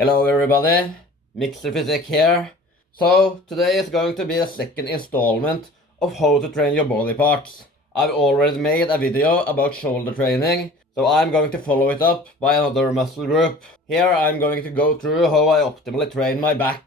Hello everybody, Mixer Physics here. So today is going to be the second installment of how to train your body parts. I've already made a video about shoulder training, so I'm going to follow it up by another muscle group. Here I'm going to go through how I optimally train my back.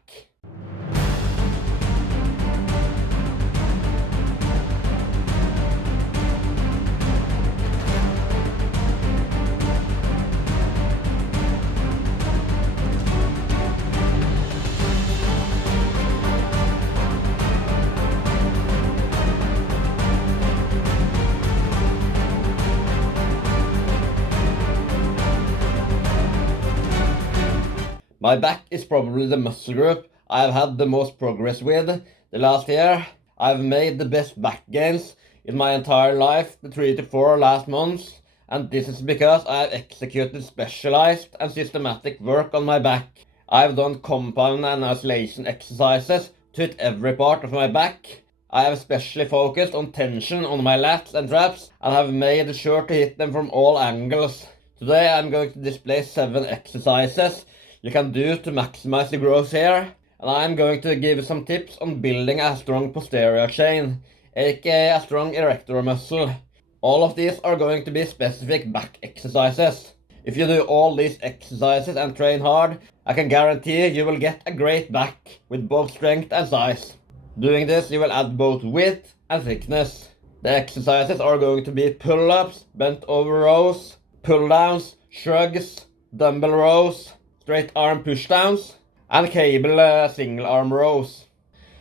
My back is probably the muscle group I've had the most progress with the last year. I've made the best back gains in my entire life the 3 to 4 last months, and this is because I've executed specialized and systematic work on my back. I've done compound and isolation exercises to hit every part of my back. I have especially focused on tension on my lats and traps and have made sure to hit them from all angles. Today I'm going to display 7 exercises you can do to maximize the growth here, and I'm going to give some tips on building a strong posterior chain, aka a strong erector muscle. All of these are going to be specific back exercises. If you do all these exercises and train hard, I can guarantee you will get a great back with both strength and size. Doing this, you will add both width and thickness. The exercises are going to be pull-ups, bent over rows, pull-downs, shrugs, dumbbell rows, straight arm pushdowns, and cable single arm rows.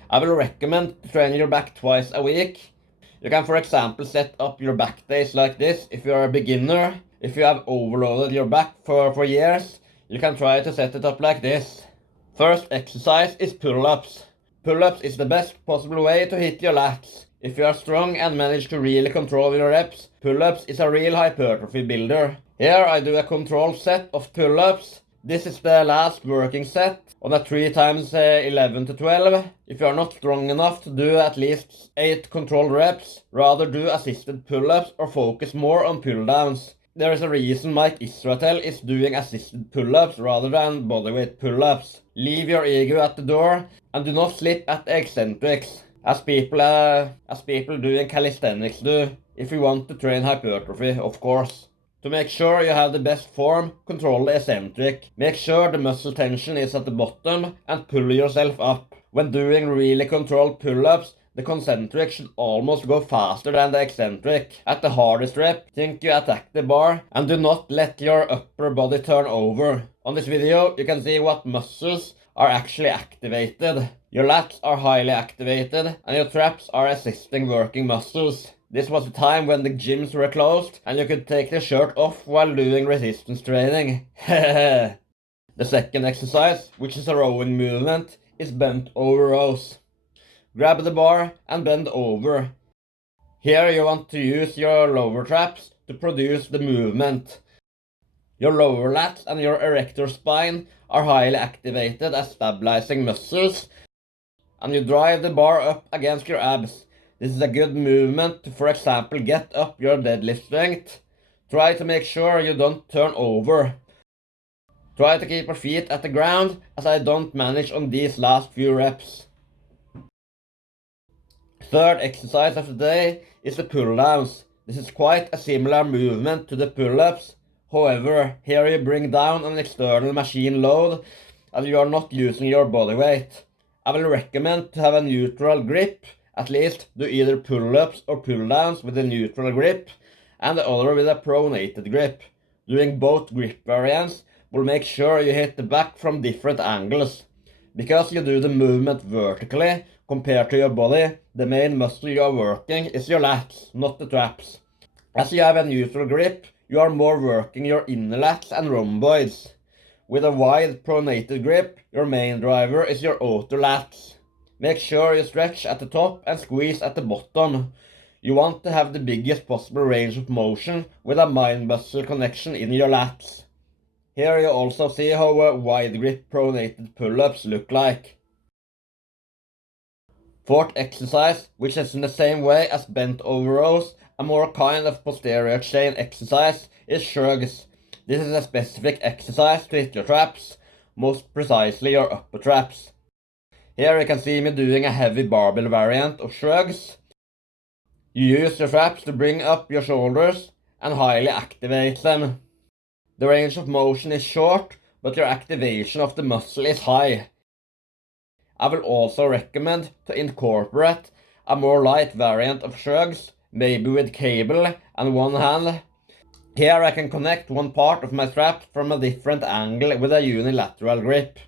I will recommend training your back twice a week. You can, for example, set up your back days like this if you are a beginner. If you have overloaded your back for years, you can try to set it up like this. First exercise is pull-ups. Pull-ups is the best possible way to hit your lats. If you are strong and manage to really control your reps, pull-ups is a real hypertrophy builder. Here I do a controlled set of pull-ups. This is the last working set on a 3 times 11 to 12. If you are not strong enough to do at least 8 controlled reps, rather do assisted pull-ups or focus more on pull-downs. There is a reason Mike Israel is doing assisted pull-ups rather than bodyweight pull-ups. Leave your ego at the door and do not slip at the eccentrics, as people doing calisthenics do, if you want to train hypertrophy, of course. To make sure you have the best form, control the eccentric. Make sure the muscle tension is at the bottom and pull yourself up. When doing really controlled pull-ups, the concentric should almost go faster than the eccentric. At the hardest rep, think you attack the bar and do not let your upper body turn over. On this video, you can see what muscles are actually activated. Your lats are highly activated and your traps are assisting working muscles. This was the time when the gyms were closed and you could take the shirt off while doing resistance training. The second exercise, which is a rowing movement, is bent over rows. Grab the bar and bend over. Here you want to use your lower traps to produce the movement. Your lower lats and your erector spine are highly activated as stabilizing muscles, and you drive the bar up against your abs. This is a good movement to, for example, get up your deadlift strength. Try to make sure you don't turn over. Try to keep your feet at the ground, as I don't manage on these last few reps. Third exercise of the day is the pull-downs. This is quite a similar movement to the pull-ups. However, here you bring down an external machine load and you are not using your body weight. I will recommend to have a neutral grip. At least do either pull-ups or pull-downs with a neutral grip and the other with a pronated grip. Doing both grip variants will make sure you hit the back from different angles. Because you do the movement vertically compared to your body, the main muscle you are working is your lats, not the traps. As you have a neutral grip, you are more working your inner lats and rhomboids. With a wide pronated grip, your main driver is your outer lats. Make sure you stretch at the top and squeeze at the bottom. You want to have the biggest possible range of motion with a mind-muscle connection in your lats. Here you also see how a wide grip pronated pull-ups look like. Fourth exercise, which is in the same way as bent over rows, a more kind of posterior chain exercise, is shrugs. This is a specific exercise to hit your traps. most precisely your upper traps. Here you can see me doing a heavy barbell variant of shrugs. You use your traps to bring up your shoulders and highly activate them. The range of motion is short, but your activation of the muscle is high. I will also recommend to incorporate a more light variant of shrugs, maybe with cable and one hand. Here I can connect one part of my strap from a different angle with a unilateral grip.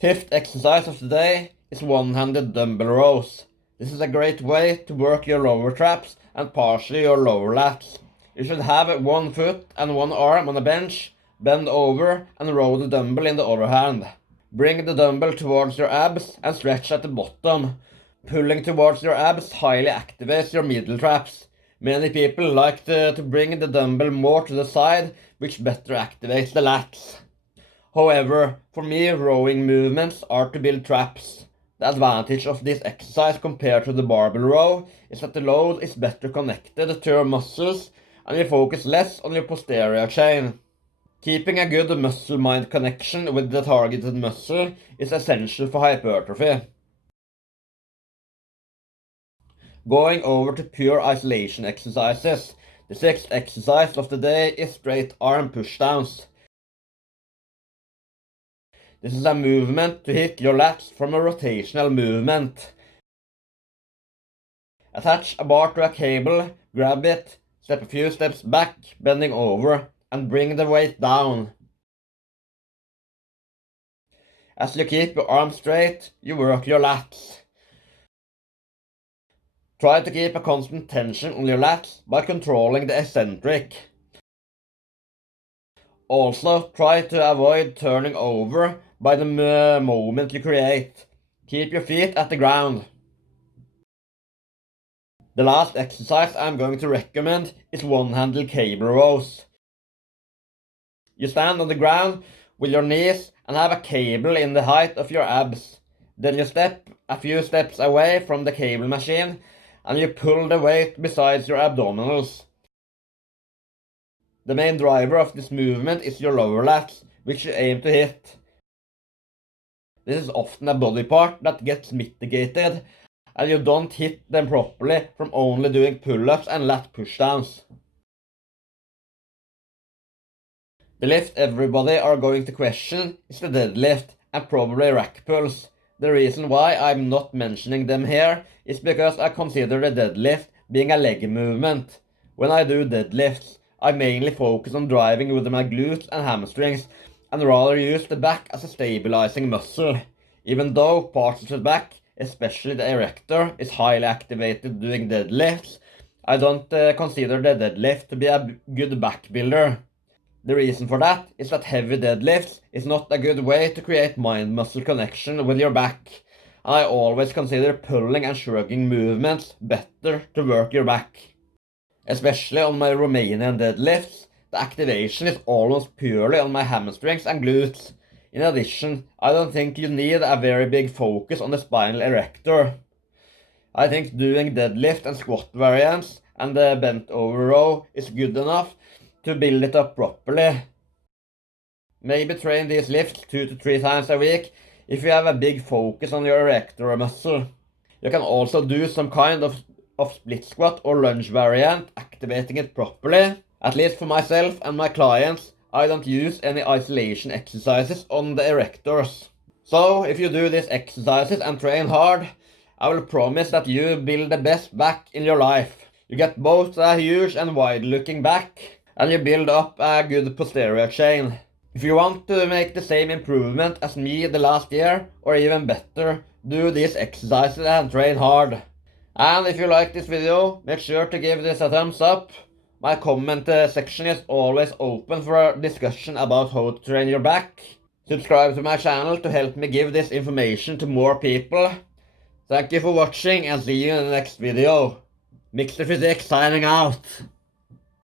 Fifth exercise of the day is one-handed dumbbell rows. This is a great way to work your lower traps and partially your lower lats. You should have one foot and one arm on a bench, bend over and row the dumbbell in the other hand. Bring the dumbbell towards your abs and stretch at the bottom. Pulling towards your abs highly activates your middle traps. Many people like to bring the dumbbell more to the side, which better activates the lats. However, for me, rowing movements are to build traps. The advantage of this exercise compared to the barbell row is that the load is better connected to your muscles and you focus less on your posterior chain. Keeping a good muscle-mind connection with the targeted muscle is essential for hypertrophy. Going over to pure isolation exercises, the sixth exercise of the day is straight arm pushdowns. This is a movement to hit your lats from a rotational movement. Attach a bar to a cable, grab it, step a few steps back, bending over, and bring the weight down. As you keep your arms straight, you work your lats. Try to keep a constant tension on your lats by controlling the eccentric. Also, try to avoid turning over by the moment you create. Keep your feet at the ground. The last exercise I'm going to recommend is one-handed cable rows. You stand on the ground with your knees and have a cable in the height of your abs. Then you step a few steps away from the cable machine and you pull the weight besides your abdominals. The main driver of this movement is your lower lats, which you aim to hit. This is often a body part that gets mitigated, and you don't hit them properly from only doing pull-ups and lat pushdowns. The lift everybody are going to question is the deadlift and probably rack pulls. The reason why I'm not mentioning them here is because I consider the deadlift being a leg movement. When I do deadlifts, I mainly focus on driving with my glutes and hamstrings and rather use the back as a stabilizing muscle. Even though parts of the back, especially the erector, is highly activated doing deadlifts, I don't consider the deadlift to be a good back builder. The reason for that is that heavy deadlifts is not a good way to create mind-muscle connection with your back. I always consider pulling and shrugging movements better to work your back. Especially on my Romanian deadlifts, the activation is almost purely on my hamstrings and glutes. In addition, I don't think you need a very big focus on the spinal erector. I think doing deadlift and squat variants and the bent over row is good enough to build it up properly. Maybe train these lifts 2 to 3 times a week if you have a big focus on your erector muscle. You can also do some kind of split squat or lunge variant, activating it properly. At least for myself and my clients, I don't use any isolation exercises on the erectors. So if you do these exercises and train hard, I will promise that you build the best back in your life. You get both a huge and wide looking back, and you build up a good posterior chain. If you want to make the same improvement as me the last year, or even better, do these exercises and train hard. And if you like this video, make sure to give this a thumbs up. My comment section is always open for a discussion about how to train your back. Subscribe to my channel to help me give this information to more people. Thank you for watching and see you in the next video. Mixed Physics signing out.